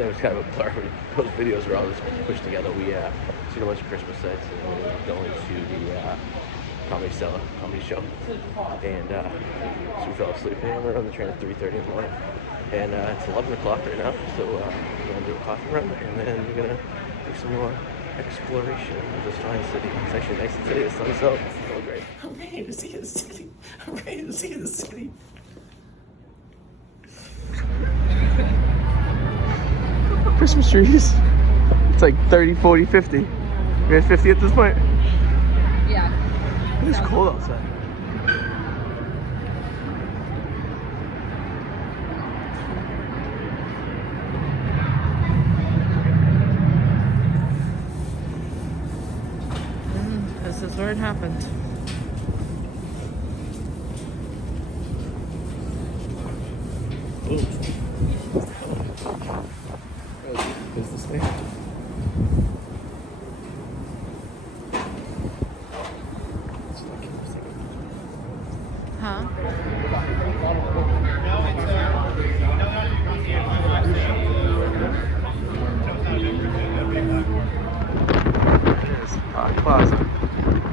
yesterday was kind of a blur. Those videos were all just pushed together. We seen a bunch of Christmas sights, and then we were going to the comedy show, and so we fell asleep. And we're on the train at 3:30 in the morning, and it's 11 o'clock right now. So we're gonna do a coffee run, and then we're gonna do some more exploration of this fine city. It's actually nice and today. The sun's out. It's so great. I'm ready to see the city. I'm ready to see the city. Christmas trees. It's like 30, 40, 50. We're at 50 at this point. Yeah. It's cold outside. This is where it happened. Business day. Huh? It is Park Plaza.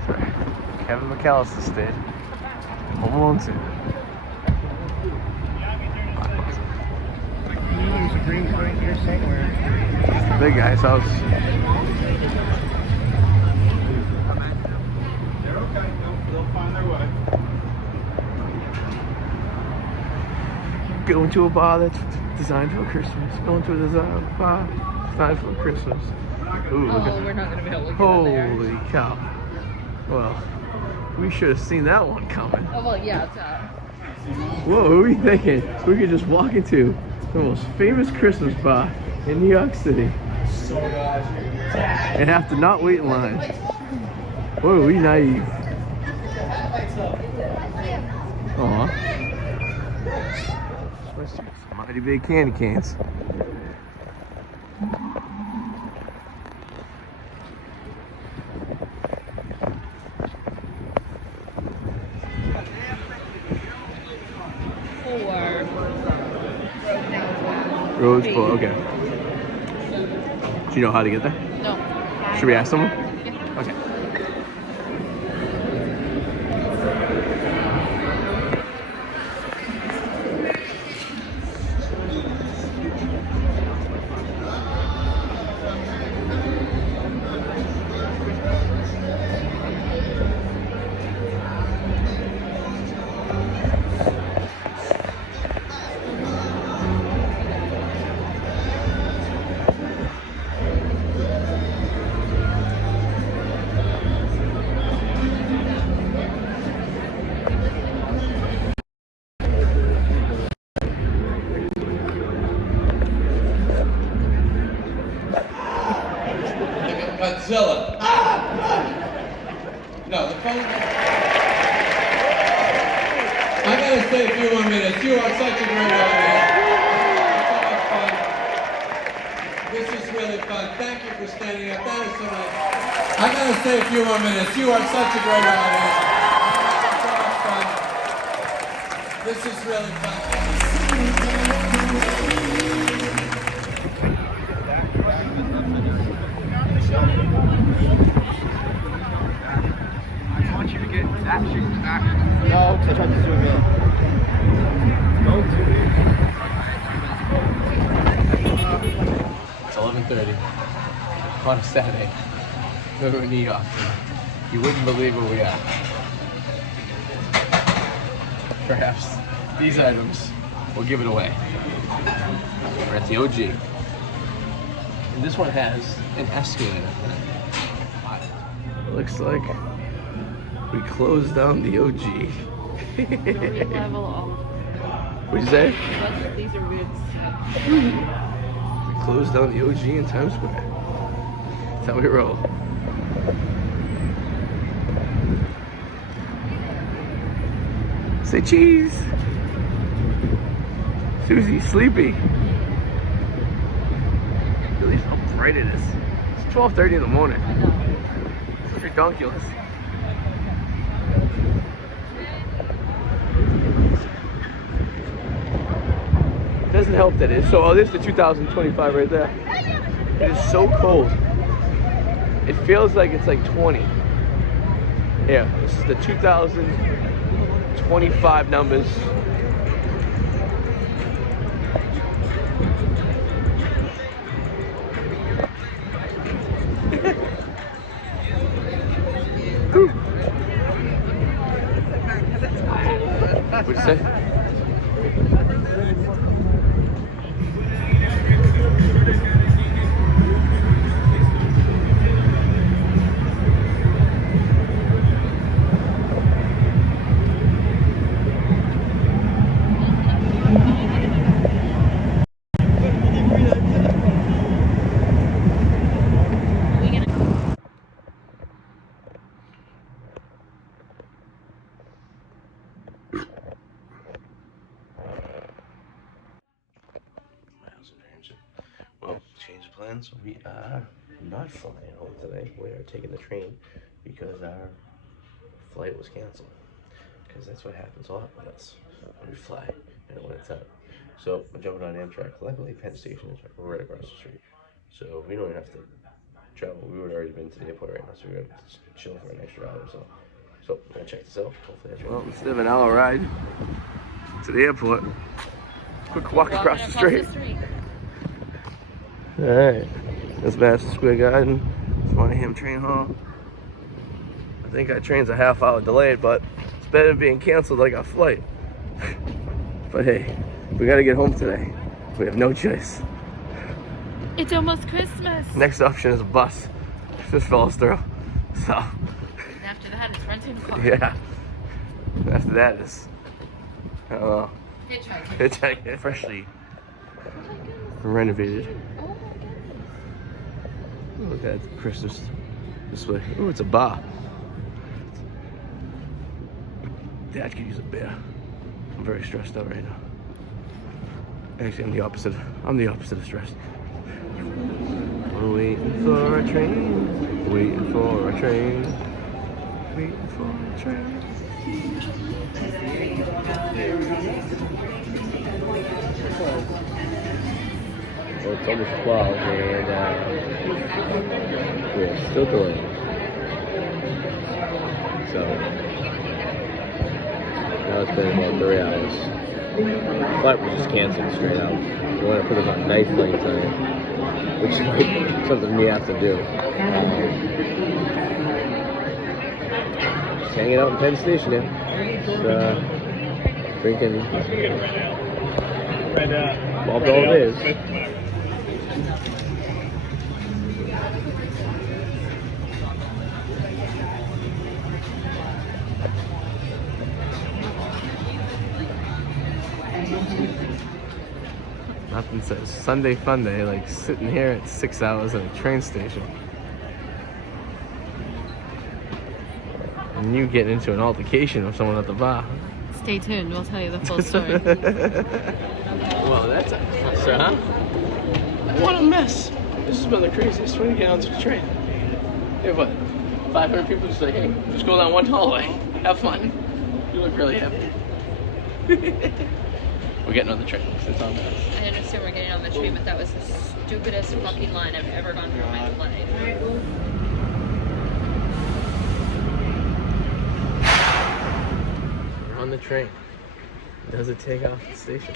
Sorry. Kevin McAllister stayed. Home Alone 2. There's a green plant here somewhere. It's the big guy's house. They're okay. They'll find their way. Going to a bar that's designed for Christmas. Going to a bar designed for Christmas. Ooh, look Oh, we're not going to be able to get in there. holy cow. Well, we should have seen that one coming. Oh, well, yeah, it's Whoa, what are you thinking? We could just walk into the most famous Christmas bar in New York City and have to not wait in line. Whoa, we naive. Aw. Some mighty big candy canes. Roads full, okay. Do you know how to get there? No. Should we ask someone? Yeah. Okay. Godzilla. No, the phone. I gotta stay a few more minutes. You are such a great audience. So much fun. This is really fun. Thank you for standing up. That is so nice. I gotta stay a few more minutes. You are such a great audience. So much fun. This is really fun. I want you to get that shit back. No, I tried to zoom in. It's 11:30 on a Saturday. We're in New York. You wouldn't believe where we are. Perhaps these items will give it away. We're at the OG. And this one has an escalator in it. Looks like we closed down the OG. What'd you say? These are weird. We closed down the OG in Times Square. That's how we roll. Say cheese. Susie, sleepy. Really how bright it is. It's 12:30 in the morning. I know. It's ridiculous. doesn't help that it's so. Oh, this is the 2025 right there. It is so cold. It feels like it's like 20. Yeah, this is the 2025 numbers. What'd you say? Well, change of plans. We are not flying home today. We are taking the train because our flight was canceled. Because that's what happens a lot with us when we fly and when it's out. So we're jumping on Amtrak. Luckily, Penn Station is right across the street. So we don't even have to travel. We would have already been to the airport right now, so we're going to chill for an extra hour or so. So I'm going to check this out. Hopefully that's right. Well, instead of an hour ride to the airport, quick walk across the street. Alright, that's Madison Square Garden, Monahan Train Hall. I think our train's a half hour delayed, but it's better than being canceled like our flight. But hey, we gotta get home today. We have no choice. It's almost Christmas. Next option is a bus. Just fell us through. So. After that, it's renting a car. Yeah. After that is, I don't know. Hitchhiking. Freshly renovated. Look at that Christmas display. Oh, it's a bar. Dad could use a beer. I'm very stressed out right now. Actually, I'm the opposite of stressed. We're waiting for a train. Waiting for a train. Waiting for a train. Well, it's almost 12 and we're still delayed. So now it's been about 3 hours. The flight was just canceled straight out. They want to put us on night flight tonight, which is like something we have to do. Just hanging out in Penn Station here. Just, drinking. All it is. Nothing says Sunday fun day like sitting here at 6 hours at a train station. And you getting into an altercation with someone at the bar. Stay tuned. We'll tell you the full story. Well, that's a cluster, huh? What a mess. This has been the craziest way to get onto the train. Hey, what? 500 people just like, hey, just go down one hallway. Have fun. You look really happy. We're getting on the train. It's on that. I understand we're getting on the train, but that was the stupidest fucking line I've ever gone through in my life. We're on the train. Does it take off at the station?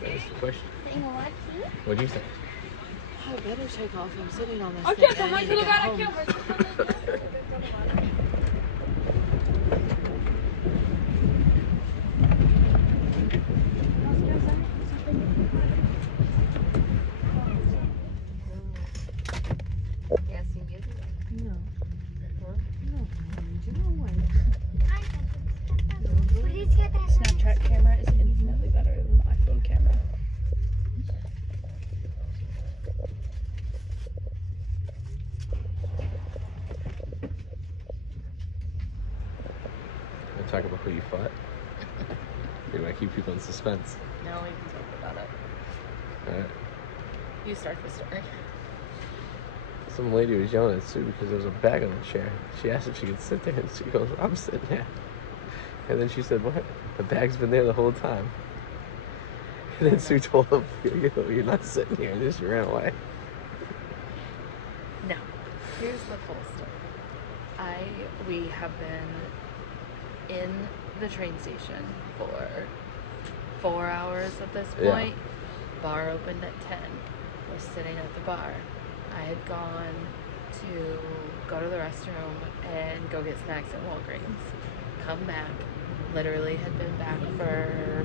That is the question. What do you think? I better take off. I'm sitting on this Okay, thing. come on, you got a camera. Snapchat camera is infinitely better than the iPhone camera. We'll talk about who you fought. You want to keep people in suspense. No, we can talk about it. Alright. You start the story. Some lady was yelling at Sue because there was a bag on the chair. She asked if she could sit there, and she goes, I'm sitting there. And then she said, what? The bag's been there the whole time. And then Sue told him, you're not sitting here, and just ran away. No. Here's the full story. We have been in the train station for 4 hours at this point. Yeah. Bar opened at 10. Was sitting at the bar. I had gone to go to the restroom and go get snacks at Walgreens. Come back. Literally had been back for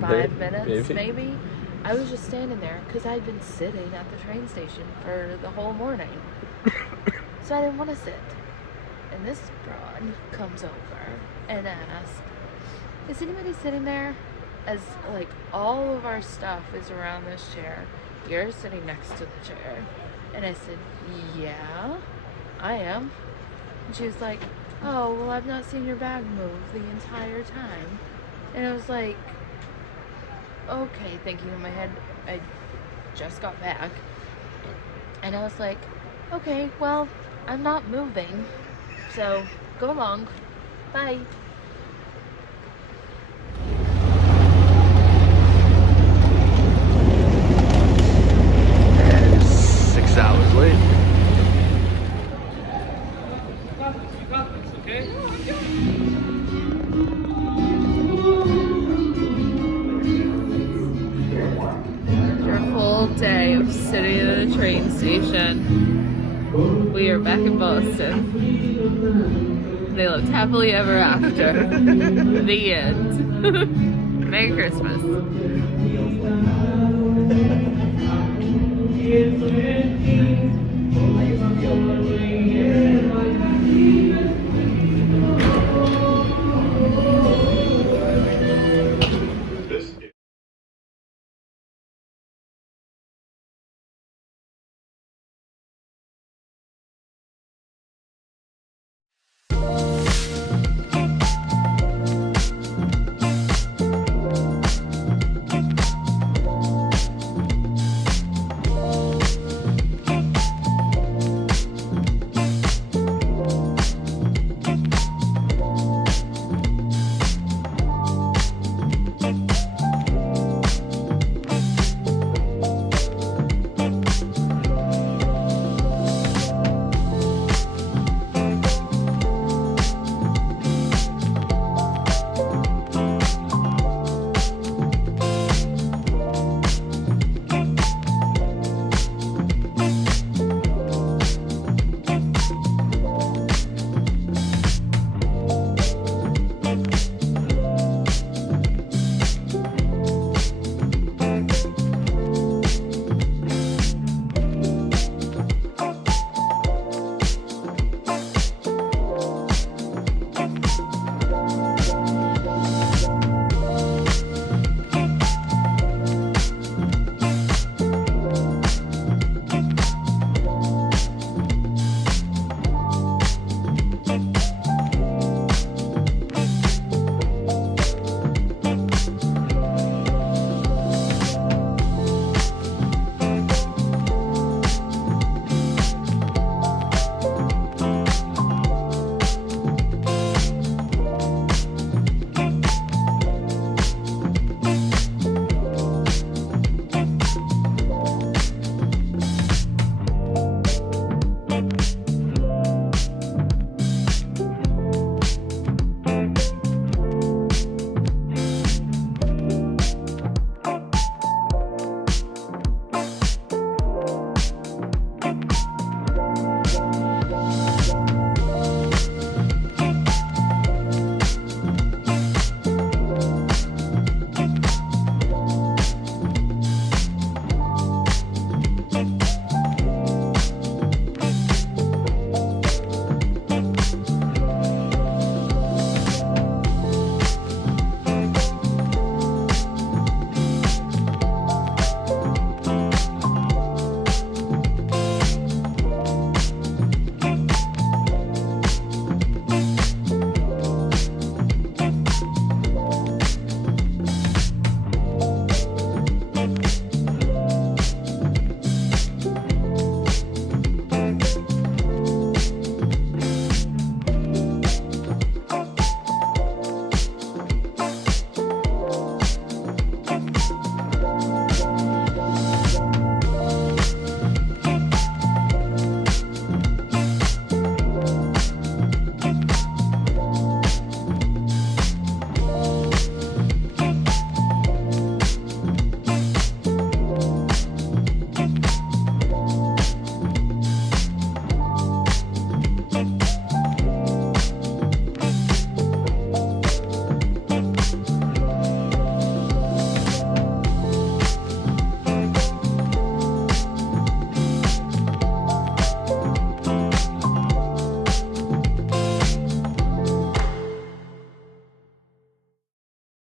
5 minutes, maybe. I was just standing there because I'd been sitting at the train station for the whole morning. So I didn't want to sit. And this broad comes over and asks, is anybody sitting there? As like all of our stuff is around this chair. You're sitting next to the chair. And I said, yeah, I am. And she was like, oh, well, I've not seen your bag move the entire time. And I was like, okay, thinking in my head, I just got back. And I was like, okay, well, I'm not moving. So go along. Bye. And 6 hours late. After a full day of sitting in a train station, we are back in Boston. They lived happily ever after. The end. Merry Christmas.